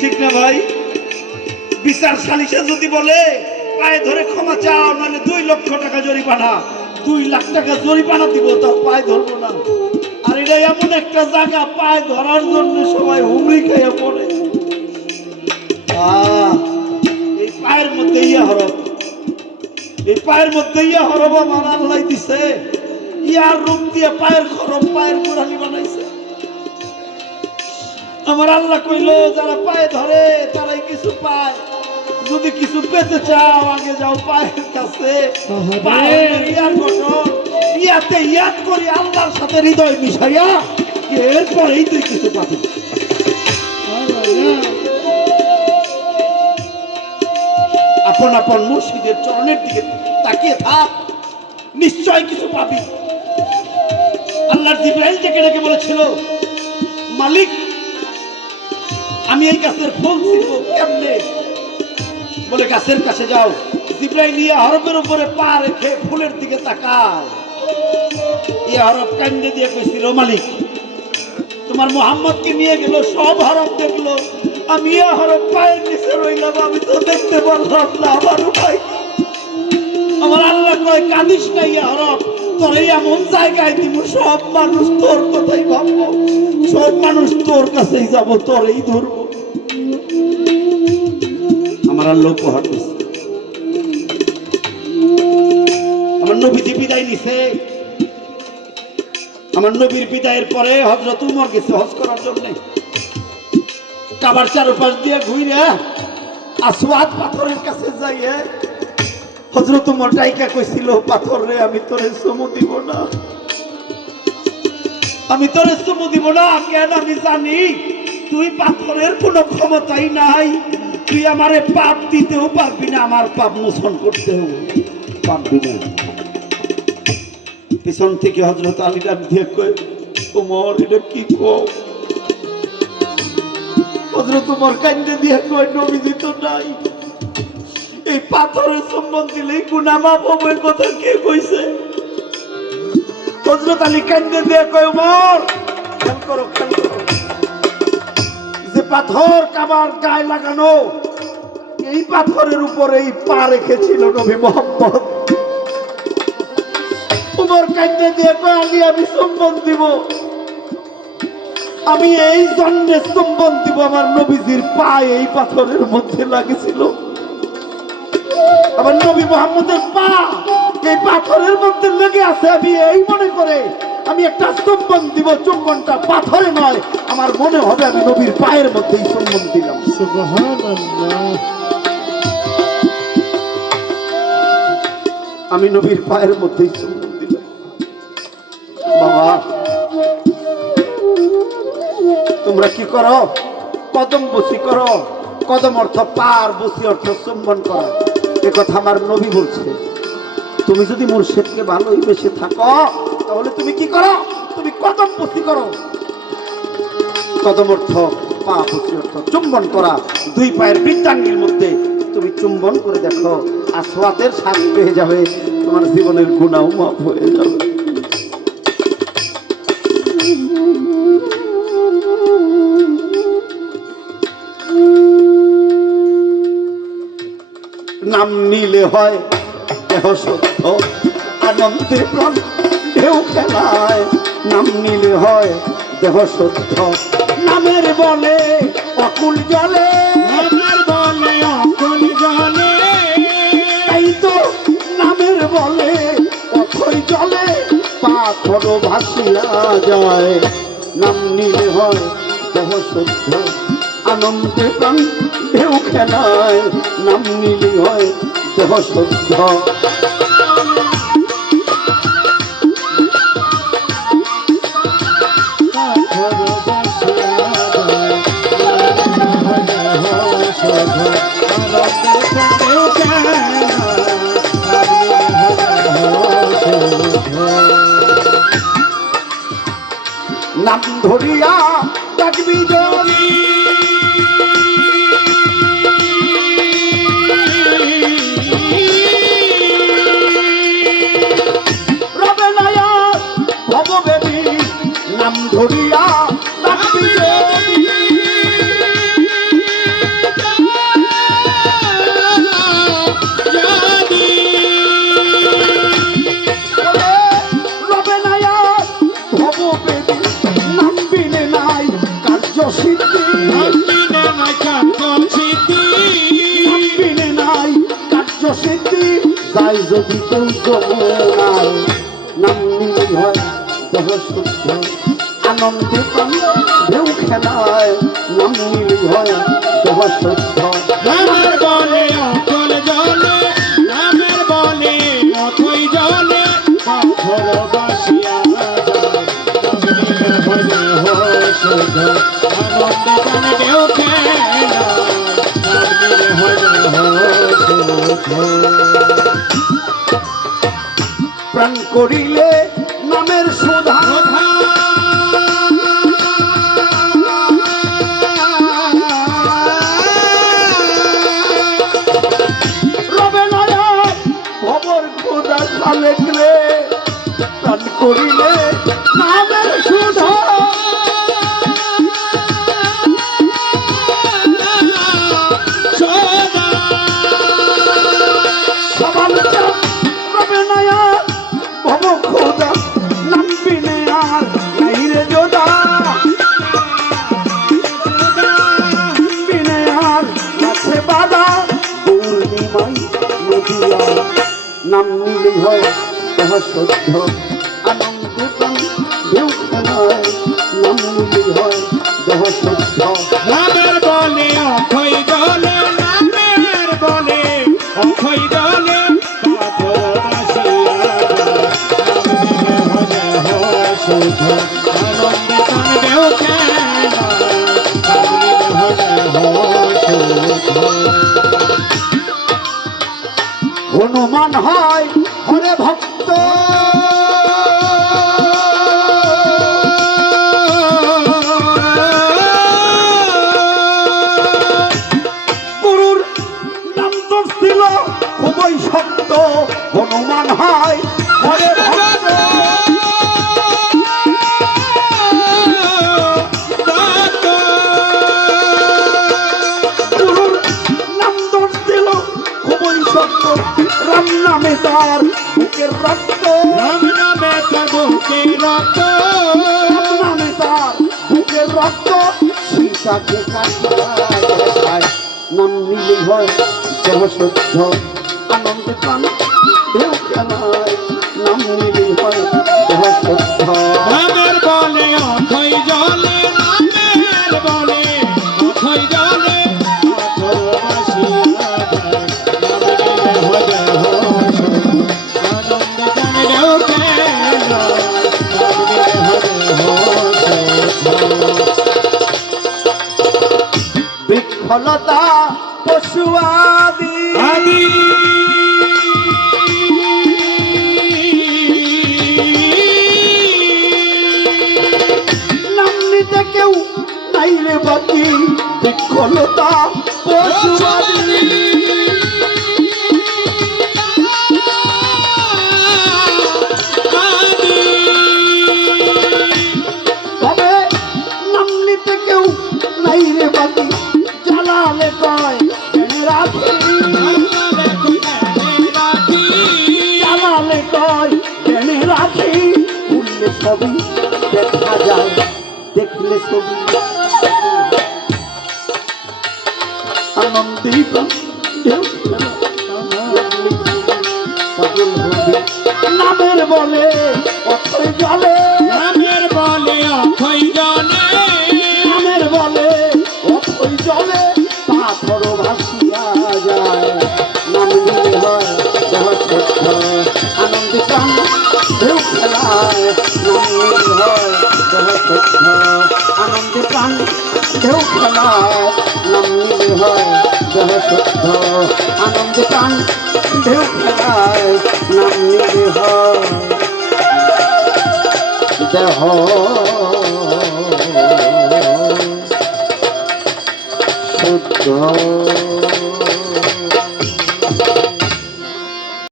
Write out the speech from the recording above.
ঠিক না ভাই? বিচার সালিশে যদি বলে পায়ে ধরে ক্ষমা চাও, মানে 2 লক্ষ টাকা জরিমানা, 2 লাখ টাকা জরিমানা দিব, তাও পায়ে ধরবো না। আর এটা এমন একটা জায়গা, পায়ে ধরার জন্য সবাই হুমড়ি খেয়ে পড়ে। এই পায়ের মধ্যে ইয়া হরফ, এই পায়ের মধ্যে ইয়া হরফ আমার আল্লাহ দিছে। ইয়ার রূপ দিয়ে পায়ের খরম, পায়ের গোড়ালি বানাইছে। আমার আল্লাহ কইলো যারা পায়ে ধরে তারাই কিছু পায়। যদি কিছু পেতে চাও আগে যাও পায়ের কাছে। ইয়ার গঠন ইয়াতে ইয়াদ করি আল্লাহর সাথে হৃদয় মিশাইয়া, এরপরেই তুই কিছু পাবি। আপন আপন মুর্শিদের চরণের দিকে তাকিয়ে থাক, নিশ্চয় কিছু পাবি। আল্লাহর জিবরাইল ডেকে ডেকে বলেছিল, মালিক আমি এই গাছের ফুল ছিঁড়ব কেমনে? বলে গাছের কাছে যাও। জিবরাইল ইয়া হরফের উপরে পা রেখে ফুলের দিকে তাকায়। ইয়া হরফ কান্দে দিয়ে কইছিল, মালিক তোমার মুহাম্মদকে নিয়ে গেল, সব হরফ দেখলো, আমি ইয়া হরফ পায়ের নিচে রইলাম, আমি তো দেখতে পারলাম না, আমার উপায়। আমার আল্লাহ কয় কাঁদিস না ইয়া হরফ, তোর এমন জায়গায় দিব সব মানুষ তোর কথাই ভাববো, সব মানুষ তোর কাছেই যাবো, তোরই ধরবো। আমার আল্লাহ উপহার দিচ্ছে। আমার নবীজি বিদায় নিছে। আমার নবীর বিদায়ের পরে হযরত উমর গেছে হজ করার জন্য। কাবার চারপাশ দিয়ে ঘুরে আসওয়াদ পাথরের কাছে যাইয়ে হযরত উমর ডাইকা কইছিল, পাথর রে আমি তোরে চুমু দিব না, আমি তোরে চুমু দিব না। কেন? আমি জানি তুই পাথরের কোনো ক্ষমতাই নাই, তুই আমারে পাপ দিতেও পারবি না, আমার পাপ মোচন করতেও পারবি না। পিছন থেকে হযরত আলী ডাক দিয়ে কয়, ওমর এটা কি কও? হযরত ওমর কান্দে দিয়ে কয়, নবীজি তো নাই, এই পাথরের চুম্বন দিলেই গুনাহ মাফ হবে, কথা কে কইছে? হযরত আলী কান্দে দিয়ে কয়, ওমর খেয়াল করো, খেয়াল করো, যে পাথর কাবার গায়ে লাগানো, এই পাথরের উপরেই পা রেখেছিল নবী মুহাম্মদ। উমর কান্দে দিয়ে কয়, আলী আমি চুম্বন দিব, আমি এই জন্যে চুম্বন দিব, আমার নবীজির পা এই পাথরের মধ্যে লাগেছিল, আমার নবী মুহাম্মদের পা এই পাথরের মধ্যে লেগে আছে। আমি এই মনে করে আমি একটা চুম্বন দিব, চুম্বনটা পাথরে নয়, আমার মনে হবে আমি নবীর পায়ের মধ্যেই চুম্বন দিলাম। সুবহানাল্লাহ, আমি নবীর পায়ের মধ্যেই চুম্বন দিলাম। বাবা তোমরা কি করো? কদম বসি করো। কদম অর্থ পার, বসি অর্থ চুম্বন করা। এ কথা আমার নবী বলছে। তুমি যদি মুর্শিদকে ভালোবেসে থাকো তাহলে তুমি কি করো? তুমি কদম বসি করো। কদম অর্থ পা, বসি অর্থ চুম্বন করা। 2 পায়ের বৃদ্ধাঙ্গির মধ্যে তুমি চুম্বন করে দেখো, আসওয়াতের স্বাদ পেয়ে যাবে, তোমার জীবনের গুনাহ মাফ হয়ে যাবে। নাম নিলে হয় দেহ শুদ্ধ, আনন্দে প্রাণ ঢেউ খেলায়। নাম নিলে হয় দেহ শুদ্ধ, নামের বলে অকুল জলে, নামের বলে অকুল জলে, তাই তো নামের বলে অকুল জলে পাথর ভাসিয়া যায়। নাম নিলে হয় দেহ শুদ্ধ, আনন্দে প্রাণ ঢেউ খেলায়। নাম নিলে হয় দেহ শুদ্ধ। নাম ধরিয়া ডাকবি জনি, সিদ্ধি বিনে নাই কার্য সিদ্ধি তাই যদি কেউ যমুনায় নাম নিলে হয় দেহ শুদ্ধ আনন্দে প্রাণ ঢেউ খেলায় নাম নিলে হয় দেহ শুদ্ধ নামের বলে অকল জলে নামের বলে অথই জলে পাথর বাসিয়া শুদ্ধ আনন্দ প্রাণে ঢেউ খেলা প্রাণ করিলে নামের সুধা রবে নয়া খবর খোদা খালেক রে প্রাণ করিলে নামের সুধা নাম নিলে হয় দেহ শুদ্ধ আনন্দে প্রাণ ঢেউ খেলায় নাম নিলে হয় দেহ শুদ্ধ নামের বলে অথই জলে নামের বলে অথই জলে পাথর বাসিয়া শুদ্ধ আনন্দে প্রাণ ঢেউ খেলা হনুমান হয় হরে ভক্ত গুরুর নাম তো ছিল খুবই সত্য হনুমান হয় হরে ভক্ত গুরুর নাম তো ছিল খুবই সত্য রাম নামে তার বুকের রক্ত রাম নামে তার বুকের রক্ত রাম নামে তার বুকের রক্ত সীতাকে কাটায় নাম নিলে হয় দেহ শুদ্ধ আনন্দে প্রাণ ঢেউ খেলায় নাম নিলে হয় দেহ শুদ্ধ নামের বলে অথই জলে নামের বলে অথই জলে পাথর বাসিয়া বিফলতা পশু আদি আদি নাম নিতে কেউ নাই রে বাকি বিফলতা পশু আদি তবে নাম নিতে কেউ নাই রে বাকি জালালে কয় রাখি জালালে কয় জেনে রাখি উঠলে ছবি দেখা যায় দেখলে ছবি আনন্দে ঢেউ খেলা পাগল হবে নামের বলে অথই জলে নামের বলে অথই জলে নামের বলে অথই জলে পাথর ভাসিয়া যায় নাম নিলে হয় দেহ শুদ্ধ আনন্দে প্রাণ ঢেউ খেলায় নাম নিলে হয় দেহ শুদ্ধ আনন্দে প্রাণ ঢেউ খেলায় নাম নিলে হয় দেহ শুদ্ধ আনন্দে প্রাণ ঢেউ খেলায় নাম নিলে হয় দেহ